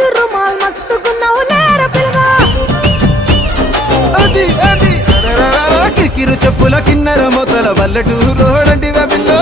మస్తు రుమాల్ మస్తుకున్నావు లేర పిలగా అది అది కిరికిరు చెప్పుల కిన్నెర మొదల వల్లటూరు రోడంటివా పిల్లో